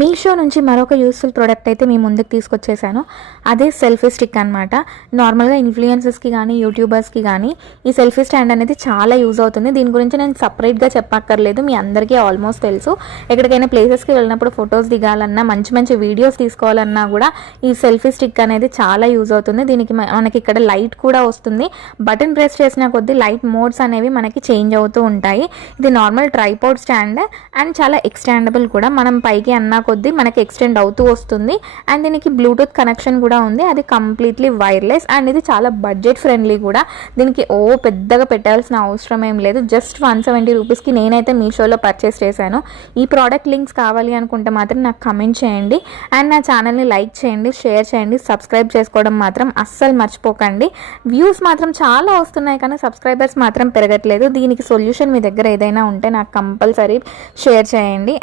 మీషో నుంచి మరొక useful product అయితే మీ ముందుకు తీసుకొచ్చేసాను. అదే సెల్ఫీ స్టిక్ అనమాట. నార్మల్గా ఇన్ఫ్లుయెన్సర్స్కి కానీ యూట్యూబర్స్కి కానీ ఈ సెల్ఫీ స్టాండ్ అనేది చాలా యూజ్ అవుతుంది. దీని గురించి నేను సపరేట్గా చెప్పక్కర్లేదు, మీ అందరికీ ఆల్మోస్ట్ తెలుసు. ఎక్కడికైనా ప్లేసెస్కి వెళ్ళినప్పుడు ఫొటోస్ దిగాలన్నా, మంచి మంచి వీడియోస్ తీసుకోవాలన్నా కూడా ఈ సెల్ఫీ స్టిక్ అనేది చాలా యూజ్ అవుతుంది. దీనికి మనకి ఇక్కడ లైట్ కూడా వస్తుంది. బటన్ ప్రెస్ చేసిన కొద్దీ లైట్ మోడ్స్ అనేవి మనకి చేంజ్ అవుతూ ఉంటాయి. ఇది నార్మల్ ట్రైపాడ్ స్టాండ్ అండ్ చాలా ఎక్స్టెండబుల్ కూడా. మనం పైకి అన్నా కొద్దీ మనకి ఎక్స్టెండ్ అవుతూ వస్తుంది. అండ్ దీనికి బ్లూటూత్ కనెక్షన్ కూడా ఉంది, అది కంప్లీట్లీ వైర్లెస్. అండ్ ఇది చాలా బడ్జెట్ ఫ్రెండ్లీ కూడా. దీనికి పెద్దగా పెట్టాల్సిన అవసరం ఏం లేదు. జస్ట్ 170 రూపీస్కి నేనైతే మీషోలో పర్చేస్ చేశాను. ఈ ప్రోడక్ట్ లింక్స్ కావాలి అనుకుంటే మాత్రం నాకు కమెంట్ చేయండి. అండ్ నా ఛానల్ని లైక్ చేయండి, షేర్ చేయండి, సబ్స్క్రైబ్ చేసుకోవడం మాత్రం అస్సలు మర్చిపోకండి. వ్యూస్ మాత్రం చాలా వస్తున్నాయి కానీ సబ్స్క్రైబర్స్ మాత్రం పెరగట్లేదు. దీనికి సొల్యూషన్ మీ దగ్గర ఏదైనా ఉంటే నాకు కంపల్సరీ షేర్ చేయండి.